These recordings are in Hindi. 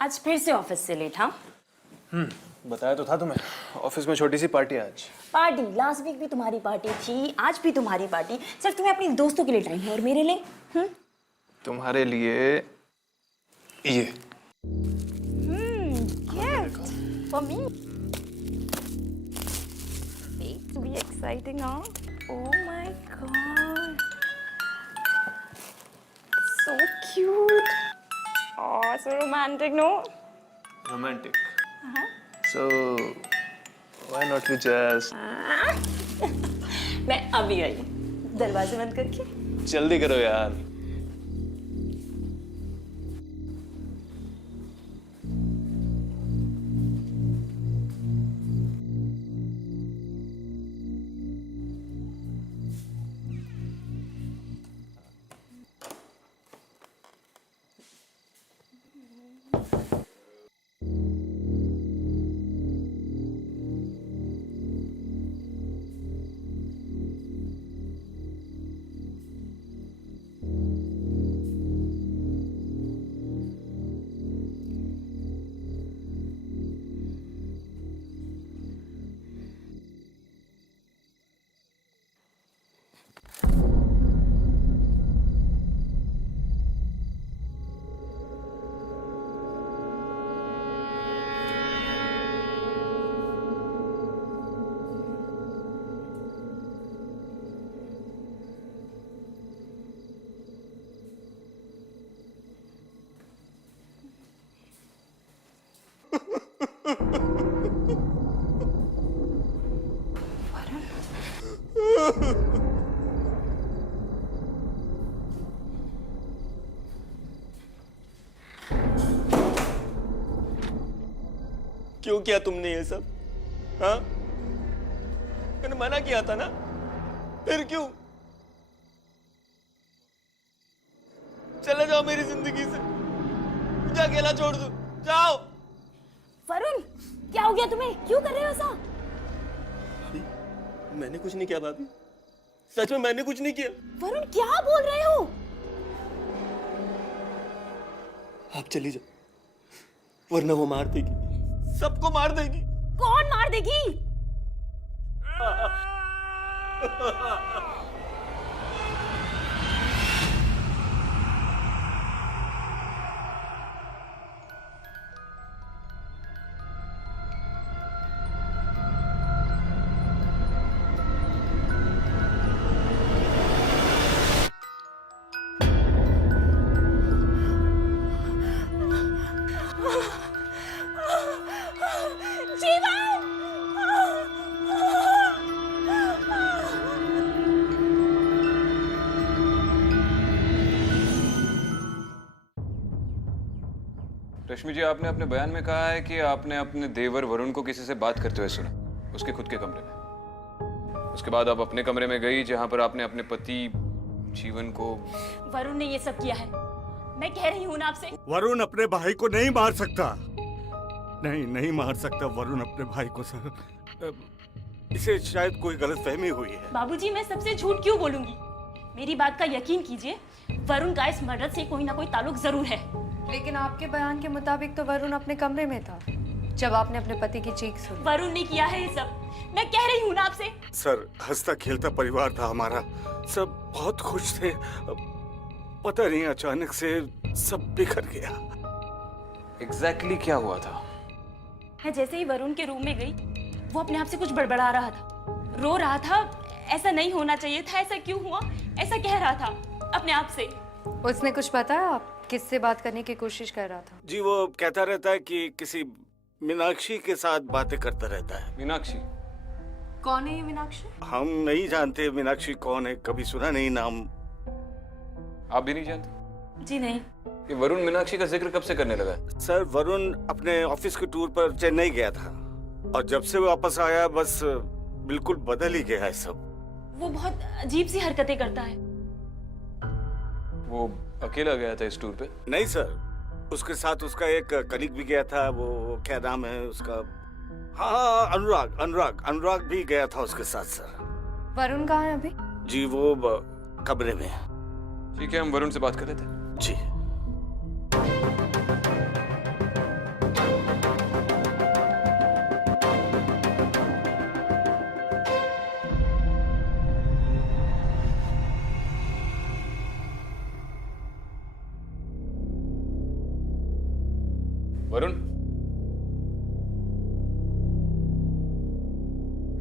आज फिर से ऑफिस से लेट? हाँ, बताया तो था तुम्हें, ऑफिस में छोटी सी पार्टी है आज। पार्टी? लास्ट वीक भी तुम्हारी पार्टी थी, आज भी तुम्हारी पार्टी। सिर्फ तुम्हें अपने दोस्तों के लिए टाइम है और मेरे लिए? तुम्हारे लिए ये gift for me. To be exciting, हाँ? Oh my god, so cute. Oh, so romantic, no? Romantic. So why not we just मैं अभी आई, दरवाजे बंद करके। जल्दी करो यार। क्यों किया तुमने ये सब? हाँ, मैंने मना किया था ना, फिर क्यों? चले जाओ मेरी जिंदगी से, मुझे अकेला छोड़ दो, जाओ। वरुण, क्या हो गया तुम्हें? क्यों कर रहे हो ऐसा? मैंने कुछ नहीं किया भाभी, सच में मैंने कुछ नहीं किया। वरुण, क्या बोल रहे हो? आप चली जाओ, वरना वो मार देगी, सबको मार देगी। कौन मार देगी? रश्मि जी, आपने अपने बयान में कहा है कि आपने अपने देवर वरुण को किसी से बात करते हुए सुना, उसके खुद के कमरे में। उसके बाद आप अपने कमरे में गई जहां पर आपने अपने पति जीवन को। वरुण ने ये सब किया है, मैं कह रही हूँ ना आपसे। वरुण अपने भाई को नहीं मार सकता, नहीं मार सकता वरुण अपने भाई को सर। इसे शायद कोई गलतफहमी हुई है। बाबूजी, मैं सबसे झूठ क्यों बोलूंगी? मेरी बात का यकीन कीजिए, वरुण का इस मर्डर से कोई ना कोई ताल्लुक जरूर है। लेकिन आपके बयान के मुताबिक तो वरुण अपने कमरे में था जब आपने अपने पति की चीख सुनी। वरुण ने किया है ये सब, मैं कह रही हूँ ना आपसे। सर, हंसता खेलता परिवार था हमारा, सब बहुत खुश थे। पता नहीं अचानक से सब बिखर गया। एग्जैक्टली क्या हुआ था? मैं जैसे ही वरुण के रूम में गई, वो अपने आप से कुछ बड़बड़ा रहा था, रो रहा था। ऐसा नहीं होना चाहिए था, ऐसा क्यों हुआ, ऐसा कह रहा था अपने आप से। उसने कुछ बताया? आप किससे बात करने की कोशिश कर रहा था? जी, वो कहता रहता है कि किसी मीनाक्षी के साथ बातें करता रहता है। मीनाक्षी? कौन है ये मीनाक्षी? हम नहीं जानते मीनाक्षी कौन है, कभी सुना नहीं नाम। आप भी नहीं जानते? जी नहीं। ये वरुण मीनाक्षी का जिक्र कब से करने लगा? सर, वरुण अपने ऑफिस के टूर पर चेन्नई गया था और जब से वापस आया बस बिल्कुल बदल ही गया है सब। वो बहुत अजीब सी हरकतें करता है। वो अकेला गया था इस टूर पे? नहीं सर, उसके साथ उसका एक कलीग भी गया था। वो क्या नाम है उसका? हाँ, अनुराग भी गया था उसके साथ सर। वरुण कहाँ है अभी? जी, वो कमरे में है। ठीक है, हम वरुण से बात कर लेते हैं। जी। वरुण,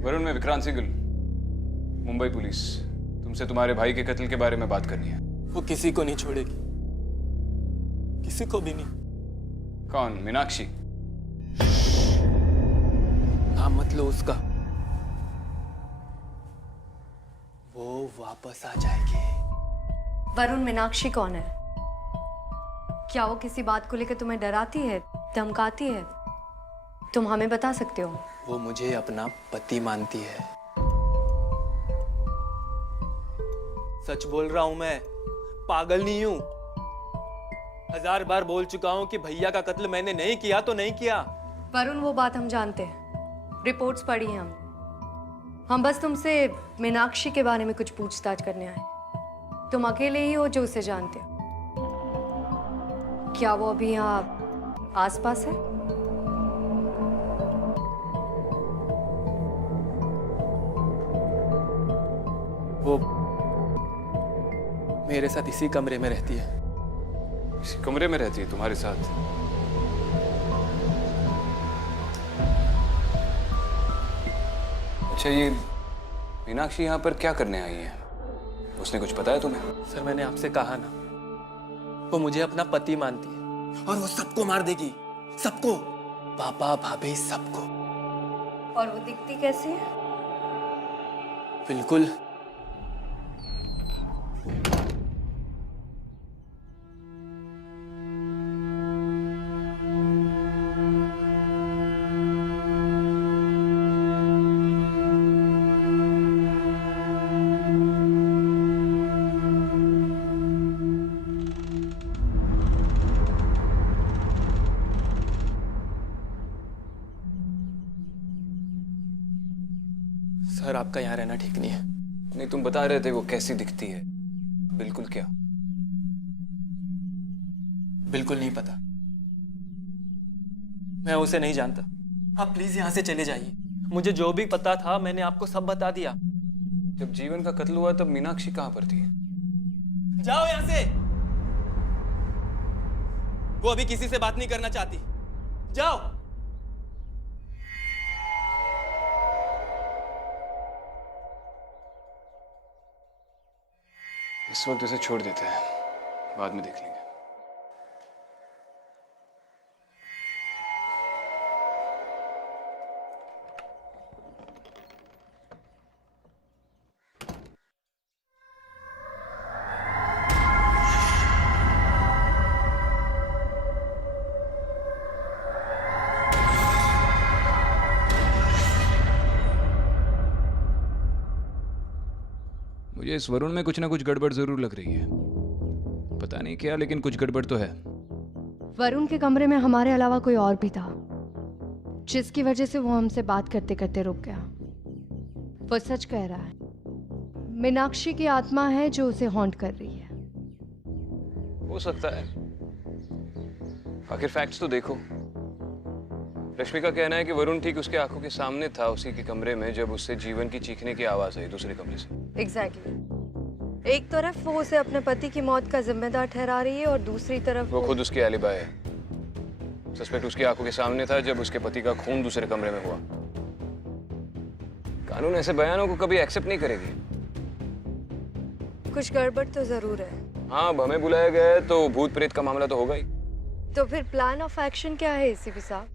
वरुण, मैं विक्रांत सिंगल, मुंबई पुलिस। तुमसे तुम्हारे भाई के कत्ल के बारे में बात करनी है। वो किसी को नहीं छोड़ेगी, किसी को भी नहीं। कौन? मीनाक्षी? नाम मत लो उसका, वो वापस आ जाएगी। वरुण, मीनाक्षी कौन है? क्या वो किसी बात को लेकर तुम्हें डराती है, धमकाती है? तुम हमें बता सकते हो? वो मुझे अपना पति मानती है। सच बोल रहा हूं मैं, पागल नहीं हूं। 1000 बार बोल चुका हूं कि भैया का कत्ल मैंने नहीं किया तो नहीं किया। वरुण, वो बात हम जानते हैं, रिपोर्ट्स पढ़ी हैं हम बस तुमसे मीनाक्षी के बारे में कुछ पूछताछ करने आए। तुम अकेले ही हो जो उसे जानते हो। क्या वो अभी यहाँ आसपास है? वो मेरे साथ इसी कमरे में रहती है। इसी कमरे में रहती है तुम्हारे साथ? अच्छा, ये मीनाक्षी यहाँ पर क्या करने आई है? उसने कुछ बताया तुम्हें? सर, मैंने आपसे कहा ना, वो मुझे अपना पति मानती है और वो सबको मार देगी, सबको, पापा भाभी सबको। और वो दिखती कैसी है? बिल्कुल सर, आपका यहाँ रहना ठीक नहीं है। नहीं, तुम बता रहे थे वो कैसी दिखती है। बिल्कुल क्या? बिल्कुल नहीं पता, मैं उसे नहीं जानता। आप प्लीज यहाँ से चले जाइए। मुझे जो भी पता था मैंने आपको सब बता दिया। जब जीवन का कत्ल हुआ तब मीनाक्षी कहाँ पर थी? जाओ यहाँ से। वो अभी किसी से बात नहीं करना चाहती। जाओ। इस वक्त उसे छोड़ देते हैं, बाद में देख लेंगे। मुझे इस वरुण में कुछ ना कुछ गड़बड़ जरूर लग रही है। पता नहीं क्या, लेकिन कुछ गड़बड़ तो है। वरुण के कमरे में हमारे अलावा कोई और भी था, जिसकी वजह से वो हमसे बात करते करते रुक गया। वो सच कह रहा है, मीनाक्षी की आत्मा है जो उसे हॉन्ट कर रही है। हो सकता है, आखिर फैक्ट्स तो देखो। रश्मि का कहना है कि वरुण ठीक उसके आंखों के सामने था, उसी के कमरे में, जब उससे जीवन की चीखने की आवाज आई दूसरे कमरे से। एग्जैक्टली। एक तरफ वो उसे अपने पति की मौत का जिम्मेदार ठहरा रही है और दूसरी तरफ वो खुद उसकी एलिबा है। सस्पेक्ट उसकी आंखों के सामने था जब उसके पति का खून दूसरे कमरे में हुआ। कानून ऐसे बयानों को कभी एक्सेप्ट नहीं करेगी। कुछ गड़बड़ तो जरूर है। हाँ, अब हमें बुलाया गया है तो भूत प्रेत का मामला तो होगा ही। तो फिर प्लान ऑफ एक्शन क्या है एसीपी साहब?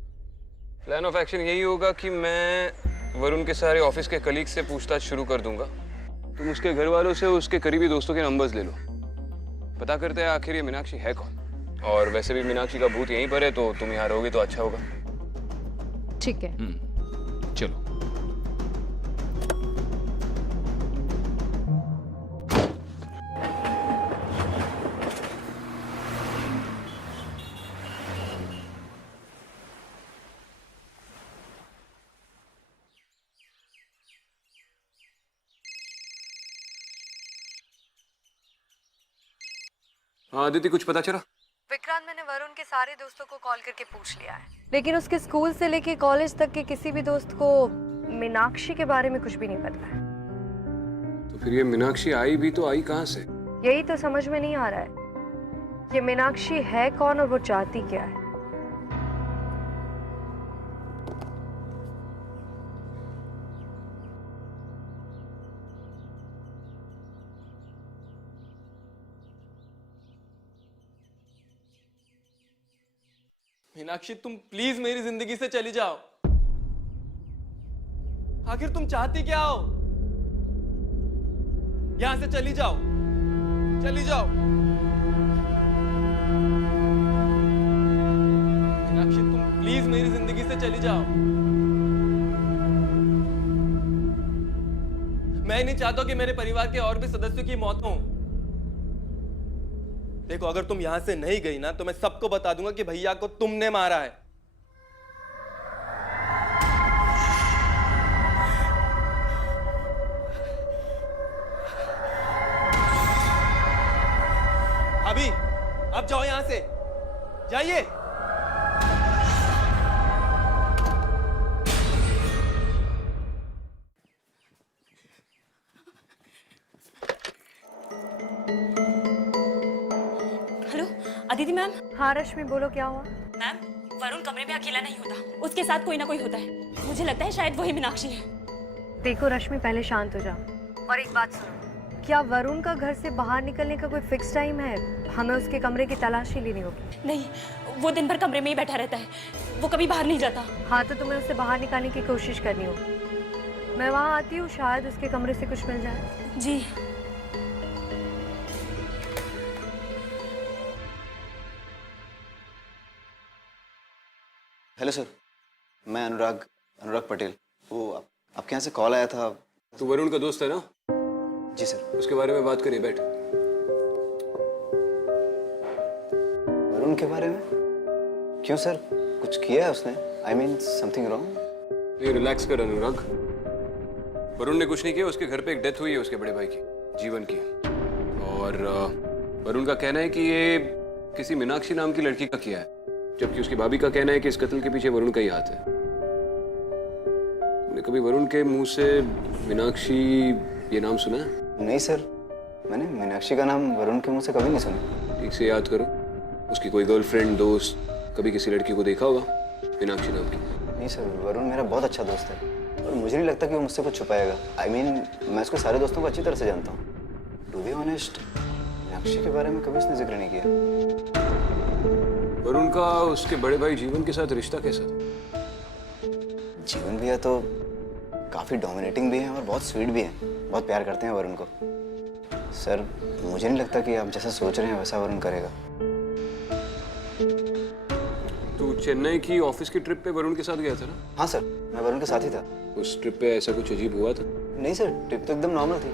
प्लान ऑफ एक्शन यही होगा कि मैं वरुण के सारे ऑफिस के कलीग से पूछताछ शुरू कर दूंगा। तुम उसके घर वालों से उसके करीबी दोस्तों के नंबर्स ले लो। पता करते हैं आखिर ये मीनाक्षी है कौन। और वैसे भी मीनाक्षी का भूत यहीं पर है, तो तुम यहाँ रहोगे तो अच्छा होगा। ठीक है। चलो। हाँ अदिति, कुछ पता चला? विक्रांत, मैंने वरुण के सारे दोस्तों को कॉल करके पूछ लिया है, लेकिन उसके स्कूल से लेके कॉलेज तक के किसी भी दोस्त को मीनाक्षी के बारे में कुछ भी नहीं पता है। तो फिर ये मीनाक्षी आई भी तो आई कहाँ से? यही तो समझ में नहीं आ रहा है, ये मीनाक्षी है कौन और वो चाहती क्या है। मीनाक्षी तुम प्लीज मेरी जिंदगी से चली जाओ। आखिर तुम चाहती क्या हो? यहां से चली जाओ, चली जाओ। मीनाक्षी तुम प्लीज मेरी जिंदगी से चली जाओ। मैं नहीं चाहता कि मेरे परिवार के और भी सदस्यों की मौत हो। देखो, अगर तुम यहां से नहीं गई ना तो मैं सबको बता दूंगा कि भैया को तुमने मारा है। अभी अब जाओ यहां से, जाइए। Hello Aditi ma'am. हाँ रश्मि, बोलो क्या हुआ? मैम, वरुण कमरे में अकेला नहीं होता, उसके साथ कोई ना कोई होता है। मुझे लगता है शायद वही मीनाक्षी है। देखो रश्मि, पहले शांत हो जाओ और एक बात सुनो। क्या वरुण का घर से बाहर निकलने का कोई फिक्स टाइम है? हमें उसके कमरे की तलाशी लेनी होगी। नहीं, वो दिन भर कमरे में ही बैठा रहता है, वो कभी बाहर नहीं जाता। हाँ, तो तुम्हें उसे बाहर निकालने की कोशिश करनी होगी। मैं वहाँ आती हूँ, शायद उसके कमरे से कुछ मिल जाए। जी। हेलो सर, मैं अनुराग पटेल। वो आपके यहाँ से कॉल आया था। तू वरुण का दोस्त है ना? जी सर। उसके बारे में बात करिए, बैठ। वरुण के बारे में? क्यों सर, कुछ किया है उसने? I mean something wrong? नहीं, रिलैक्स कर अनुराग। वरुण ने कुछ नहीं किया। उसके घर पे एक डेथ हुई है उसके बड़े भाई की, जीवन की। और वरुण का कहना है कि ये किसी मीनाक्षी नाम की लड़की का किया है, जबकि उसकी भाभी का कहना है कि इस कत्ल के पीछे वरुण का ही हाथ है। तुमने कभी वरुण के मुंह से मीनाक्षी ये नाम सुना है? नहीं सर, मैंने मीनाक्षी का नाम वरुण के मुंह से कभी नहीं सुना। ठीक से याद करो, उसकी कोई गर्लफ्रेंड, दोस्त, कभी किसी लड़की को देखा होगा मीनाक्षी नाम की? नहीं सर, वरुण मेरा बहुत अच्छा दोस्त है और मुझे नहीं लगता कि वो मुझसे कुछ छुपाएगा। आई मीन मैं उसके सारे दोस्तों को अच्छी तरह से जानता हूँ। टू बी ऑनेस्ट, मीनाक्षी के बारे में कभी उसने जिक्र नहीं किया। वरुण का उसके बड़े भाई जीवन के साथ रिश्ता कैसा था? जीवन भैया तो काफ़ी डोमिनेटिंग भी हैं और बहुत स्वीट भी हैं, बहुत प्यार करते हैं वरुण को। सर, मुझे नहीं लगता कि आप जैसा सोच रहे हैं वैसा वरुण करेगा। तू चेन्नई की ऑफिस की ट्रिप पे वरुण के साथ गया था ना? हाँ सर, मैं वरुण के साथ ही था। उस ट्रिप पे ऐसा कुछ अजीब हुआ था? नहीं सर, ट्रिप तो एकदम नॉर्मल थी।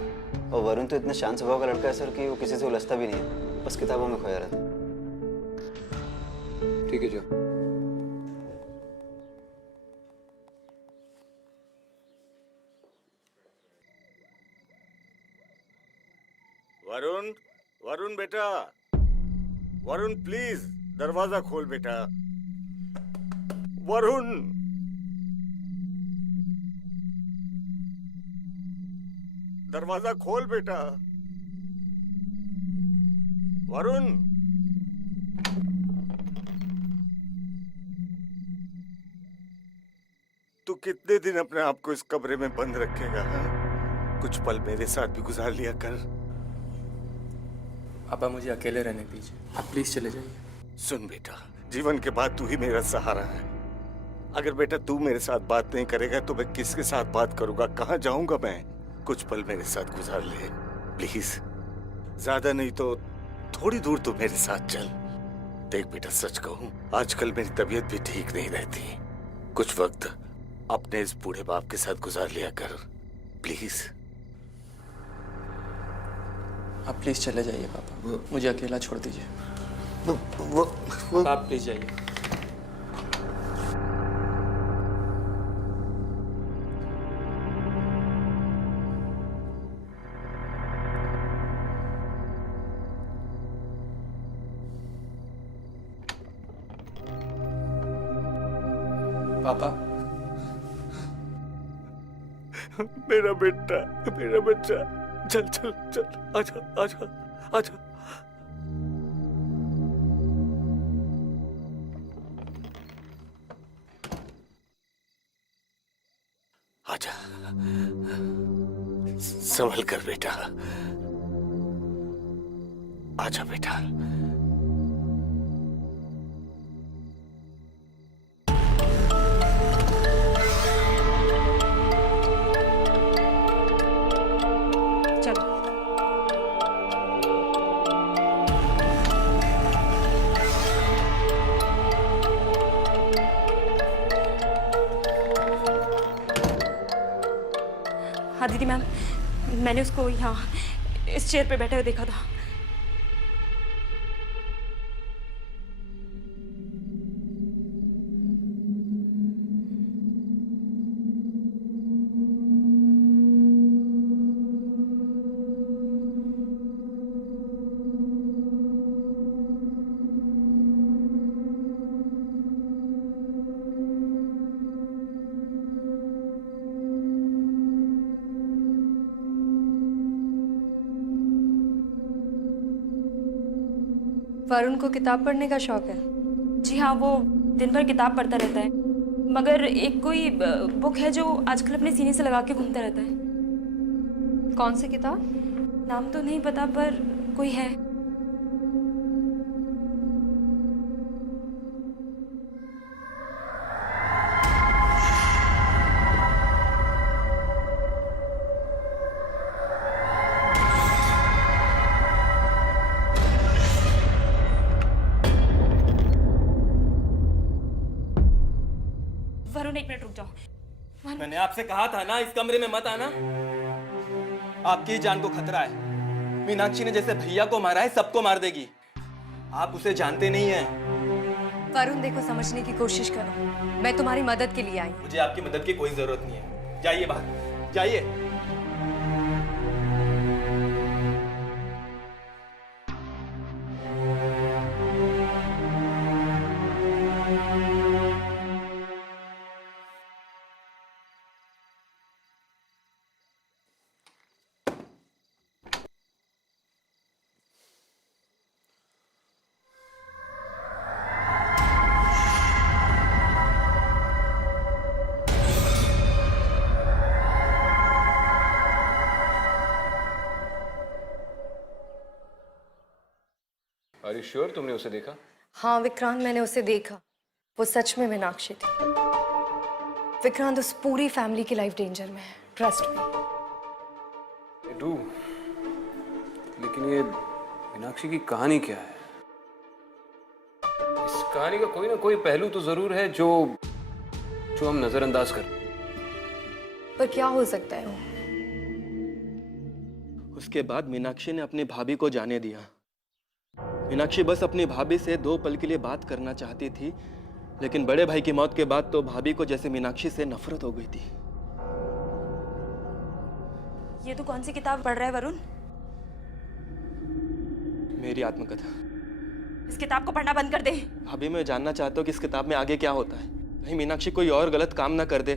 और वरुण तो इतना शांत स्वभाव का लड़का है सर कि वो किसी से उलझता भी नहीं है, बस किताबों में खोया रहता है। ठीक है, जाओ। वरुण, वरुण बेटा, वरुण प्लीज दरवाजा खोल बेटा। वरुण, दरवाजा खोल बेटा। वरुण, तू कितने दिन अपने आप को इस कमरे में बंद रखेगा? हाँ? कुछ पल मेरे साथ भी गुजार लिया कर। पापा, मुझे अकेले रहने दीजिए, आप प्लीज चले जाइए। सुन बेटा, जीवन के बाद तू ही मेरा सहारा है। अगर बेटा तू मेरे साथ बात नहीं करेगा तो मैं किसके साथ बात करूंगा? कहाँ जाऊंगा मैं? कुछ पल मेरे साथ गुजार ले प्लीज। ज्यादा नहीं तो थोड़ी दूर तो मेरे साथ चल। देख बेटा, सच कहूं, आजकल मेरी तबीयत भी ठीक नहीं रहती। कुछ वक्त अपने इस बूढ़े बाप के साथ गुजार लिया कर प्लीज। आप प्लीज चले जाइए पापा, मुझे अकेला छोड़ दीजिए। आप प्लीज जाइए। पापा, मेरा बेटा, मेरा बच्चा, चल चल चल, आजा आजा आजा। आजा, संभल कर बेटा, आजा बेटा। हाँ दीदी मैम, मैंने उसको यहाँ इस चेयर पे बैठे हुए देखा था। वरुण को किताब पढ़ने का शौक है। जी हाँ, वो दिन भर किताब पढ़ता रहता है, मगर एक कोई बुक है जो आजकल अपने सीने से लगा के घूमता रहता है। कौन सी किताब? नाम तो नहीं पता, पर कोई है। वरुण, एक मिनट रुक जाओ। मैंने आपसे कहा था ना इस कमरे में मत आना। आपकी जान को खतरा है। मीनाक्षी ने जैसे भैया को मारा है, सबको मार देगी। आप उसे जानते नहीं हैं। वरुण देखो, समझने की कोशिश करो, मैं तुम्हारी मदद के लिए आई हूँ। मुझे आपकी मदद की कोई जरूरत नहीं है। जाइए बाहर, जाइए। Are you sure तुमने उसे देखा? हाँ विक्रांत, मैंने उसे देखा। वो सच में मीनाक्षी थी। विक्रांत, उस पूरी फैमिली की लाइफ डेंजर में है, ट्रस्ट मी। I do। लेकिन ये मीनाक्षी की कहानी क्या है? इस कहानी का कोई ना कोई पहलू तो जरूर है जो हम नजरअंदाज कर। पर क्या हो सकता है वो? उसके बाद मीनाक्षी ने अपनी भाभी को जाने दिया। मीनाक्षी बस अपनी भाभी से 2 पल के लिए बात करना चाहती थी, लेकिन बड़े भाई की मौत के बाद तो भाभी को जैसे मीनाक्षी से नफरत हो गई थी। ये तो कौन सी किताब पढ़ रहा है वरुण? मेरी आत्मकथा। इस किताब को पढ़ना बंद कर दे। भाभी, मैं जानना चाहता हूँ कि इस किताब में आगे क्या होता है। कहीं मीनाक्षी कोई और गलत काम ना कर दे।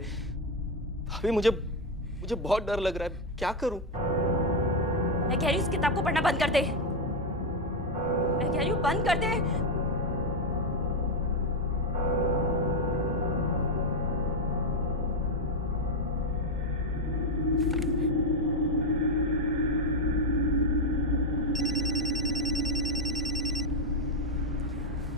भाभी, मुझे बहुत डर लग रहा है। क्या करूं? मैं कह रही हूँ इस किताब को पढ़ना बंद कर दे। मैं कह रही हूँ बंद कर दे।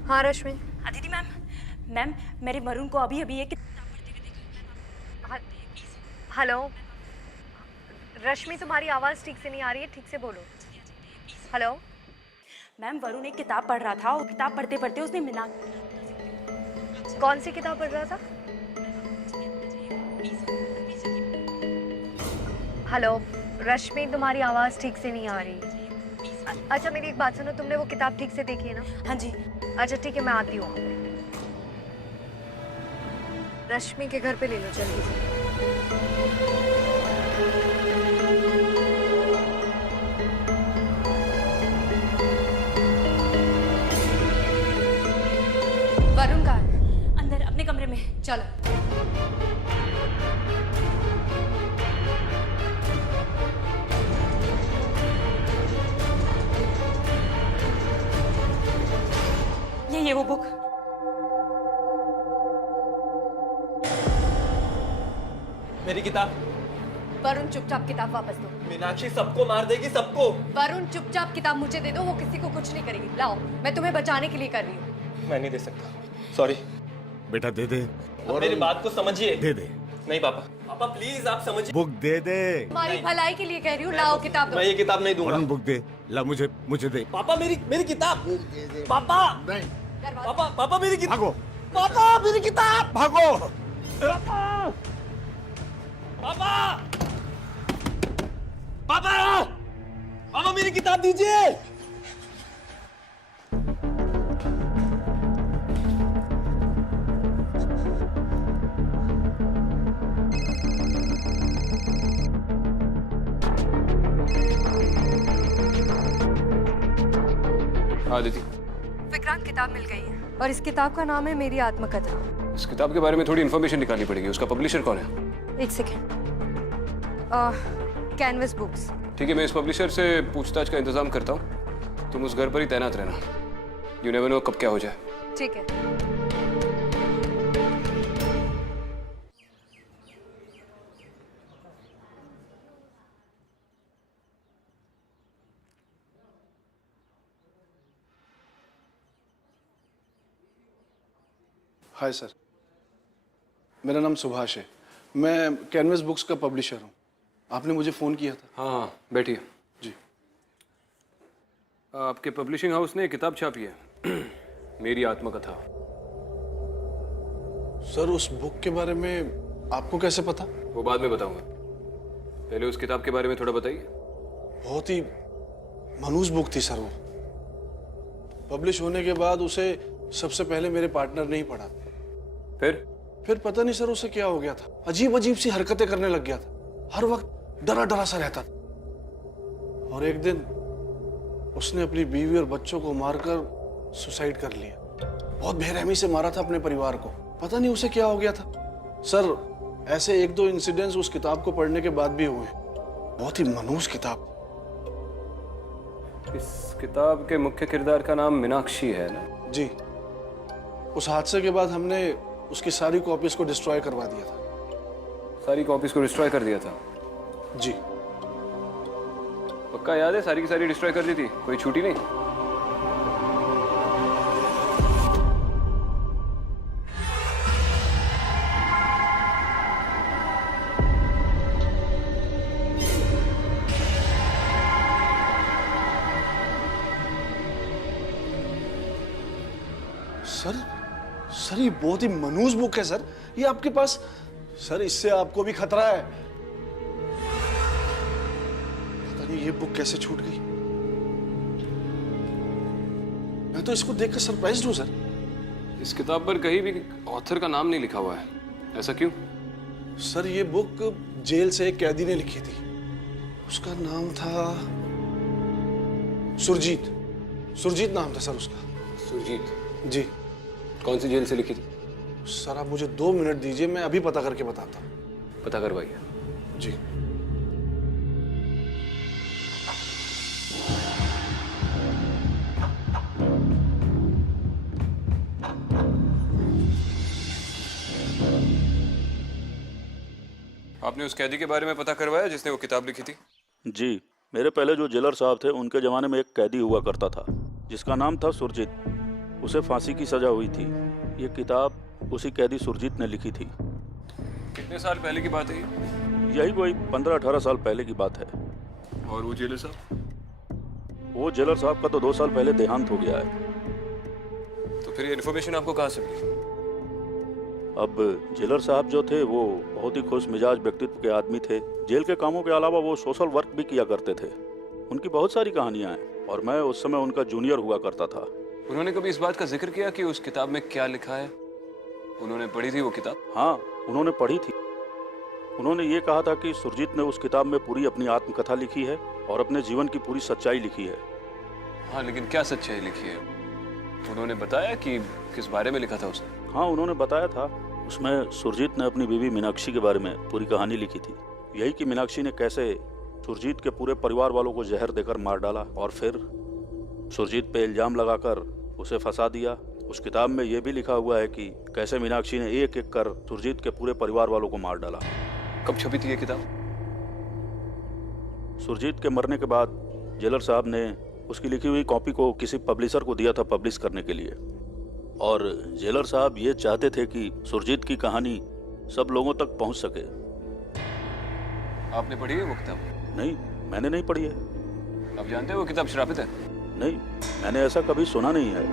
हाँ रश्मि। दीदी मैम, मेरे वरुण को अभी अभी एक किताब पढ़ते हुए देखा। हेलो रश्मि, तुम्हारी आवाज ठीक से नहीं आ रही है, ठीक से बोलो। हेलो मैम, वरुण एक किताब पढ़ रहा था और किताब पढ़ते पढ़ते उसने कौन सी किताब पढ़ रहा था? हेलो रश्मि, तुम्हारी आवाज ठीक से नहीं आ रही। अच्छा मेरी एक बात सुनो, तुमने वो किताब ठीक से देखी है ना? हाँ जी। अच्छा ठीक है, मैं आती हूँ। रश्मि के घर पे ले लो जल्दी से। वरुण कहाँ है? अंदर अपने कमरे में। चलो। ये वो बुक। मेरी किताब। वरुण चुपचाप किताब वापस दो। मीनाक्षी सबको मार देगी, सबको। वरुण चुपचाप किताब मुझे दे दो, वो किसी को कुछ नहीं करेगी। लाओ, मैं तुम्हें बचाने के लिए कर रही हूँ। मैं नहीं दे सकता, सॉरी। बेटा दे दे। अब मेरी बात को समझिए। दे दे। नहीं पापा, पापा प्लीज आप समझिए। बुक दे दे। तुम्हारी भलाई के लिए कह रही हूँ, लाओ किताब दो। मैं ये किताब नहीं दूंगा। वरुण बुक दे। ला मुझे दे। पापा मेरी किताब। पापा नहीं। पापा मेरी किताब। भागो। पापा मेरी किताब। भागो। पापा पापा, पापा मेरी किताब दीजिए। हाँ दीदी, विक्रांत, किताब मिल गई है और इस किताब का नाम है मेरी आत्मकथा। इस किताब के बारे में थोड़ी इन्फॉर्मेशन निकालनी पड़ेगी। उसका पब्लिशर कौन है? एक सेकेंड। Canvas books. ठीक है, मैं इस पब्लिशर से पूछताछ का इंतजाम करता हूँ। तुम उस घर पर ही तैनात रहना। यू नेवर नो कब क्या हो जाए। ठीक है। हाय सर, मेरा नाम सुभाष है। मैं कैनवस बुक्स का पब्लिशर हूँ। आपने मुझे फ़ोन किया था। हाँ हाँ, बैठिए। जी। आपके पब्लिशिंग हाउस ने एक किताब छापी है, मेरी आत्मकथा। सर, उस बुक के बारे में आपको कैसे पता? वो बाद में बताऊंगा, पहले उस किताब के बारे में थोड़ा बताइए। बहुत ही मनहूस बुक थी सर वो। पब्लिश होने के बाद उसे सबसे पहले मेरे पार्टनर ने ही पढ़ा। फिर पता नहीं सर उसे क्या हो गया था, अजीब अजीब सी हरकतें करने लग गया था। हर वक्त डरा डरा सा रहता था। और एक दिन उसने अपनी बीवी और बच्चों को मारकर सुसाइड कर लिया। बहुत बेरहमी से मारा था अपने परिवार को। पता नहीं उसे क्या हो गया था सर। ऐसे एक दो इंसिडेंट्स उस किताब को पढ़ने के बाद भी हुए। बहुत ही मनहूस किताब। इस किताब के मुख्य किरदार का नाम मीनाक्षी है ना? जी। उस हादसे के बाद हमने उसकी सारी कॉपीज को डिस्ट्रॉय करवा दिया था। सारी कॉपीज को डिस्ट्रॉय कर दिया था? जी। पक्का याद है? सारी की सारी डिस्ट्रॉय कर दी थी, कोई छूटी नहीं? सर ये बहुत ही मनहूस बुक है सर। ये आपके पास सर, इससे आपको भी खतरा है। पता नहीं ये बुक कैसे छूट गई। मैं तो इसको देखकर सरप्राइज्ड हूं सर। इस किताब पर कहीं भी ऑथर का नाम नहीं लिखा हुआ है, ऐसा क्यों? सर ये बुक जेल से एक कैदी ने लिखी थी। उसका नाम था सुरजीत। सुरजीत नाम था सर उसका। सुरजीत? जी। कौन सी जेल से लिखी थी? सर आप मुझे 2 मिनट दीजिए, मैं अभी पता करके बताता हूँ। पता करवाइए। जी। आपने उस कैदी के बारे में पता करवाया जिसने वो किताब लिखी थी? जी, मेरे पहले जो जेलर साहब थे उनके ज़माने में एक कैदी हुआ करता था जिसका नाम था सुरजीत। उसे फांसी की सज़ा हुई थी। ये किताब उसी कैदी सुरजीत ने लिखी थी। कितने साल पहले की बात है ये? यही कोई 15-18 साल पहले की बात है। और वो जेलर साहब? वो जेलर साहब का तो 2 साल पहले देहांत हो गया है। तो फिर ये इन्फॉर्मेशन आपको कहाँ से मिली? अब जेलर साहब जो थे वो बहुत ही खुश मिजाज व्यक्तित्व के आदमी थे। जेल के कामों के अलावा वो सोशल वर्क भी किया करते थे। उनकी बहुत सारी कहानियाँ हैं और मैं उस समय उनका जूनियर हुआ करता था। उन्होंने कभी इस बात का जिक्र किया कि उस किताब में क्या लिखा है? उन्होंने पढ़ी थी वो किताब? हाँ, उन्होंने पढ़ी थी। उन्होंने ये कहा था कि सुरजीत ने उस किताब में पूरी अपनी आत्मकथा लिखी है और अपने जीवन की पूरी सच्चाई लिखी है। हाँ, लेकिन क्या सच्चाई लिखी है? उन्होंने बताया कि किस बारे में लिखा था उसने? हाँ, उन्होंने बताया था। उसमें सुरजीत ने अपनी बीवी मीनाक्षी के बारे में पूरी कहानी लिखी थी। यही कि मीनाक्षी ने कैसे सुरजीत के पूरे परिवार वालों को जहर देकर मार डाला और फिर सुरजीत पे इल्जाम लगाकर उसे फंसा दिया। उस किताब में यह भी लिखा हुआ है कि कैसे मीनाक्षी ने एक एक कर सुरजीत के पूरे परिवार वालों को मार डाला। कब छपी थी ये किताब? सुरजीत के मरने के बाद जेलर साहब ने उसकी लिखी हुई कॉपी को किसी पब्लिशर को दिया था पब्लिश करने के लिए। और जेलर साहब ये चाहते थे कि सुरजीत की कहानी सब लोगों तक पहुंच सके। आपने पढ़ी है वो किताब? नहीं, मैंने नहीं पढ़ी है। आप जानते हैं वो किताब श्रापित है? नहीं, मैंने ऐसा कभी सुना नहीं है।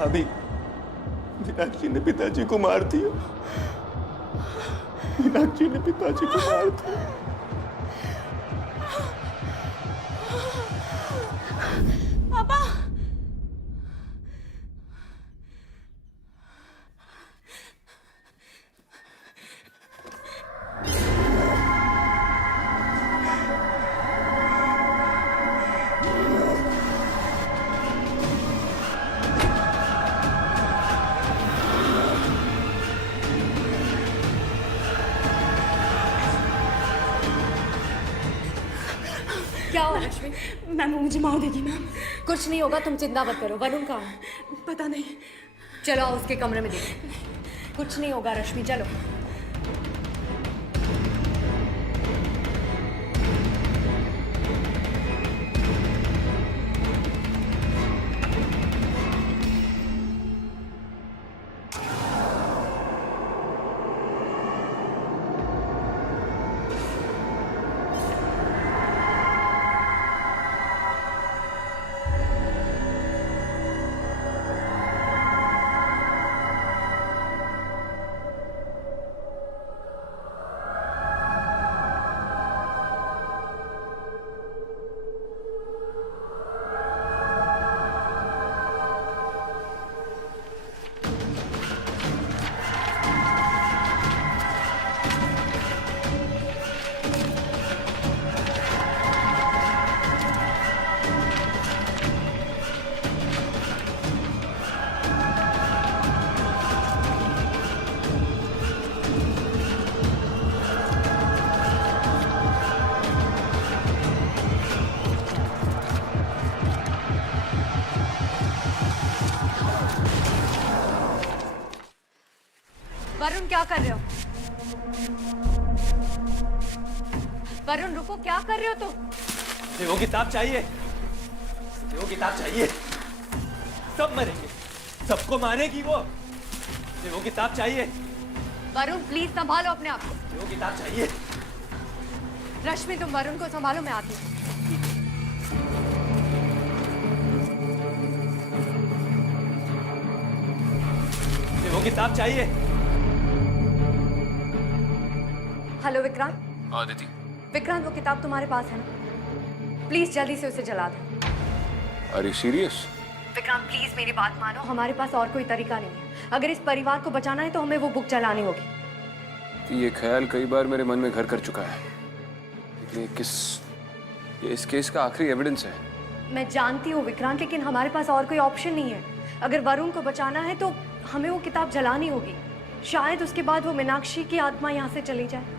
भाभी, मीनाक्षी ने पिताजी को मार दिया। मीनाक्षी ने पिताजी को मार दिया। पापा। क्या हुआ रश्मि? मैम वो मुझे मार देगी मैम। कुछ नहीं होगा, तुम चिंता मत करो। वरुण कहाँ है? पता नहीं। चलो आओ उसके कमरे में देखो। कुछ नहीं होगा रश्मि, चलो। वरुण क्या कर रहे हो? वरुण रुको, क्या कर रहे हो तुम? वो किताब चाहिए, वो किताब चाहिए। सब मरेंगे, सबको मारेगी वो किताब चाहिए। वरुण प्लीज संभालो अपने आप को। वो किताब चाहिए। रश्मि तुम वरुण को संभालो, मैं आती हूँ। वो किताब चाहिए। हेलो विक्रांत। आदिति। विक्रांत वो किताब तुम्हारे पास है ना? प्लीज जल्दी से उसे जला दो। Are you serious? Vikrant please मेरी बात मानो, हमारे पास और कोई तरीका नहीं है। अगर इस परिवार को बचाना है तो हमें वो बुक जलानी होगी। तो ये ख्याल कई बार मेरे मन में घर कर चुका है, लेकिन ये इस केस का आखिरी एविडेंस है। मैं जानती हूँ विक्रांत, लेकिन हमारे पास और कोई ऑप्शन नहीं है। अगर वरुण को बचाना है तो हमें वो किताब जलानी होगी। शायद उसके बाद वो मीनाक्षी की आत्मा यहाँ से चली जाए।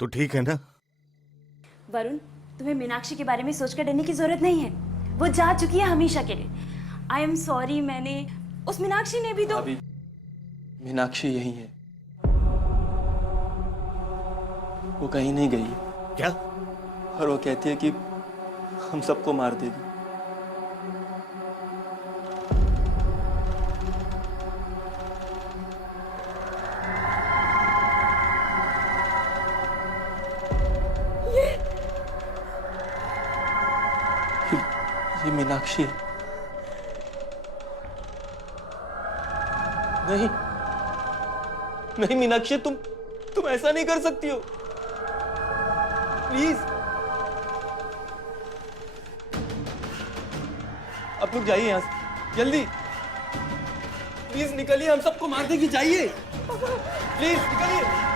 तो ठीक है ना? वरुण, तुम्हें मीनाक्षी के बारे में सोचकर डरने की जरूरत नहीं है। वो जा चुकी है हमेशा के लिए। आई एम सॉरी, मैंने उस मीनाक्षी ने भी तो भाभी, मीनाक्षी यही है, वो कहीं नहीं गई क्या? और वो कहती है कि हम सबको मार देगी। ये मीनाक्षी है। नहीं नहीं मीनाक्षी, तुम ऐसा नहीं कर सकती हो, प्लीज। आप लोग जाइए यहां से, जल्दी प्लीज निकलिए, हम सबको मार देगी, जाइए प्लीज निकलिए।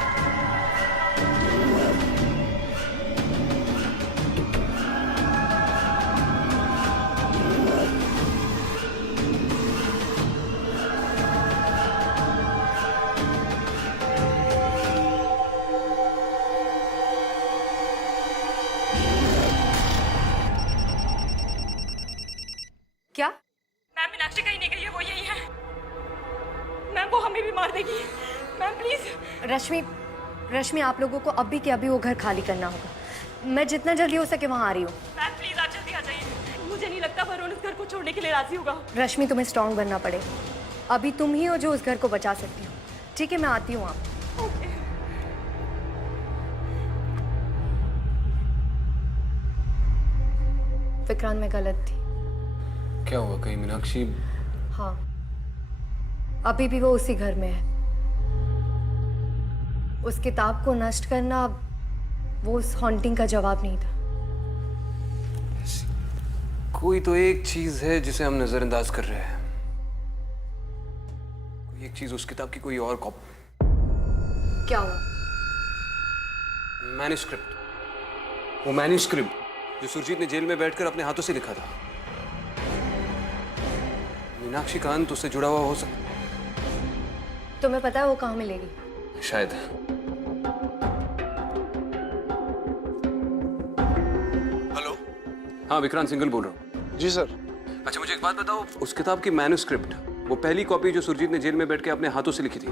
क्या? मैम, मीनाक्षी कहीं नहीं गई है, वो यही है। मैम, वो हमें भी मार देगी। Ma'am please. रश्मि, आप लोगों को अभी के अभी वो घर खाली करना होगा। मैं जितना जल्दी हो सके वहाँ आ रही हूँ। मैम प्लीज, आप जल्दी आ जाइए। मुझे नहीं लगता वरुण इस घर को छोड़ने के लिए राजी होगा। रश्मि, तुम्हें स्ट्रांग बनना पड़ेगा। अभी तुम ही हो जो उस घर को बचा सकती हो। ठीक है, मैं आती हूँ। आप विक्रांत, मैं गलत थी। क्या हुआ? कहीं मीनाक्षी? हाँ, अभी भी वो उसी घर में है। उस किताब को नष्ट करना वो उस हॉन्टिंग का जवाब नहीं था। कोई तो एक चीज है जिसे हम नजरअंदाज कर रहे हैं। कोई एक चीज, उस किताब की कोई और कॉपी। क्या हुआ? मैन्युस्क्रिप्ट। वो मैन्युस्क्रिप्ट जो सुरजीत ने जेल में बैठकर अपने हाथों से लिखा था। मीनाक्षी का अंत उससे जुड़ा हुआ हो सकता। तुम्हें पता है वो कहाँ मिलेगी? शायद। हेलो। हाँ, विक्रांत सिंघल बोल रहा हूँ। जी सर। अच्छा, मुझे एक बात बताओ, उस किताब की मैन्युस्क्रिप्ट, वो पहली कॉपी जो सुरजीत ने जेल में बैठ के अपने हाथों से लिखी थी,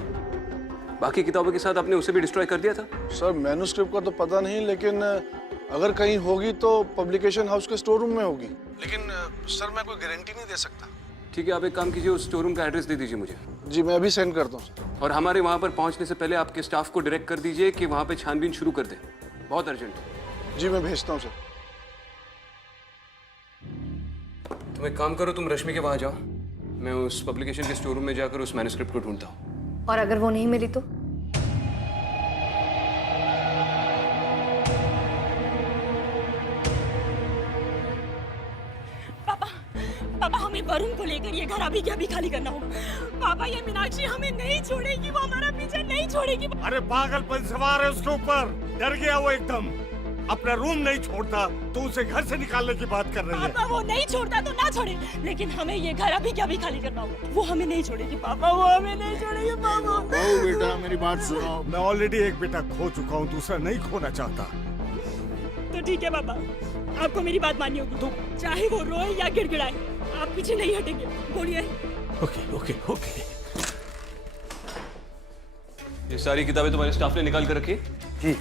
बाकी किताबों के साथ आपने उसे भी डिस्ट्रॉय कर दिया था? सर, मैन्युस्क्रिप्ट का तो पता नहीं, लेकिन अगर कहीं होगी तो पब्लिकेशन हाउस के स्टोर रूम में होगी। लेकिन सर, मैं कोई गारंटी नहीं दे सकता। ठीक है, आप एक काम कीजिए, उस स्टोर रूम का एड्रेस दे दीजिए मुझे। जी, मैं अभी सेंड करता हूँ। और हमारे वहाँ पर पहुँचने से पहले आपके स्टाफ को डायरेक्ट कर दीजिए कि वहाँ पे छानबीन शुरू कर दे। बहुत अर्जेंट है। जी, मैं भेजता हूँ सर। तुम एक काम करो, तुम रश्मि के वहाँ जाओ, मैं उस पब्लिकेशन के स्टोर रूम में जाकर उस मैन्युस्क्रिप्ट को ढूंढता हूँ। और अगर वो नहीं मिली तो? पापा, हमें वरुण को लेकर ये घर अभी के अभी खाली करना होगा। पापा, ये मीनाक्षी हमें नहीं छोड़ेगी, वो हमारा पीछा नहीं छोड़ेगी। अरे पागलपन सवार है उसके ऊपर, डर गया वो एकदम। अपना रूम नहीं छोड़ता तो उसे घर से निकालने की बात कर रही है। पापा, वो नहीं छोड़ता तो ना छोड़े, लेकिन हमें ये घर अभी के अभी खाली करना होगा। वो हमें नहीं छोड़ेगी पापा, वो हमें नहीं छोड़ेगी पापा। ओ बेटा, मेरी बात सुनो। मैं ऑलरेडी एक बेटा खो चुका हूँ, दूसरा नहीं खोना चाहता। तो ठीक है पापा, आपको मेरी बात माननी होगी। तो चाहे वो रोए या गिड़गिड़ाए, आप पीछे नहीं हटेंगे। बोलिए। Okay okay okay. ये सारी किताबें तुम्हारे स्टाफ ने निकाल कर रखी? जी।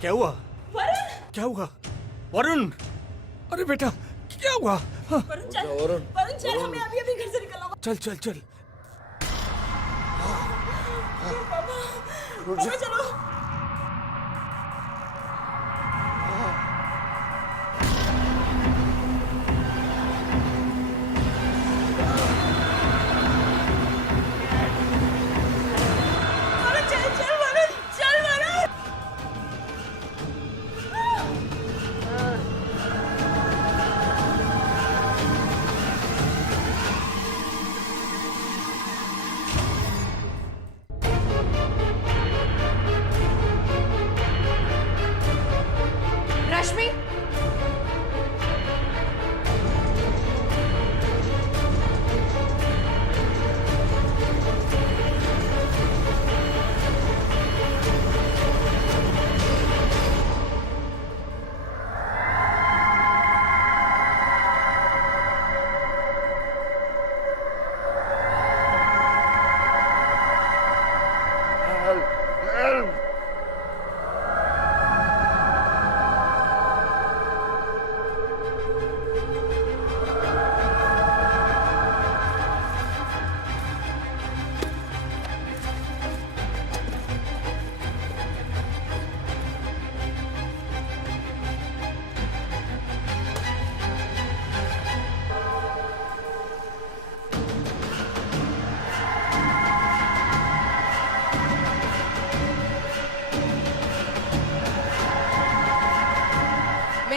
क्या हुआ? वरुण! क्या हुआ? वरुण! अरे बेटा, क्या हुआ? हाँ। वरुण चल, वरुण चल, हमें अभी अभी घर से निकलना होगा। चल चल चल। पापा चलो।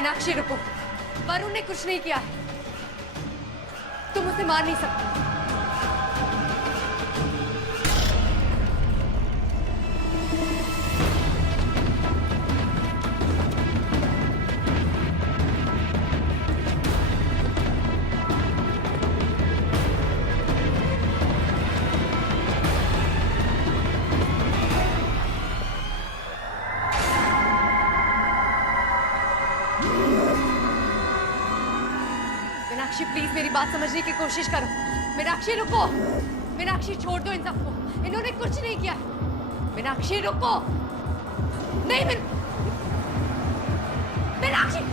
मीनाक्षी रुको, वरुण ने कुछ नहीं किया, तुम उसे मार नहीं सकते। मीनाक्षी प्लीज मेरी बात समझने की कोशिश करो। मीनाक्षी रुको, मीनाक्षी छोड़ दो इन सबको, इन्होंने कुछ नहीं किया। मीनाक्षी रुको, नहीं मीनाक्षी।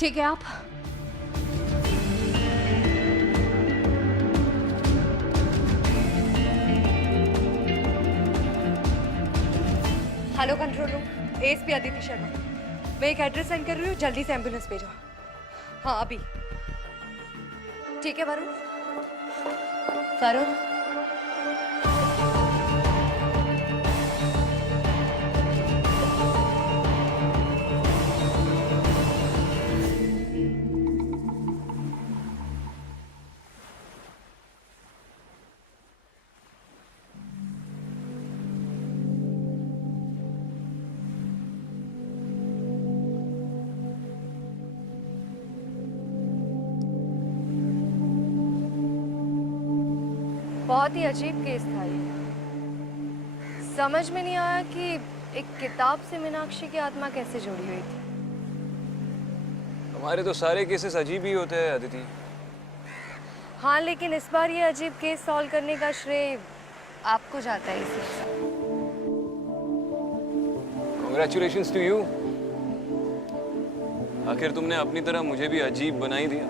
ठीक है आप hello control room, ASP Aditi Sharma. मैं एक एड्रेस सेंड कर रही हूँ, जल्दी से एम्बुलेंस भेजो। हाँ अभी। ठीक है वरुण। वरुण बहुत ही अजीब केस था ये। समझ में नहीं आया कि एक किताब से मीनाक्षी की आत्मा कैसे जुड़ी हुई थी। हमारे तो सारे केसेस अजीब ही होते हैं अदिति। हाँ लेकिन इस बार ये अजीब केस सॉल्व करने का श्रेय आपको जाता है इसलिए। Congratulations to you। आखिर तुमने अपनी तरह मुझे भी अजीब बना ही दिया।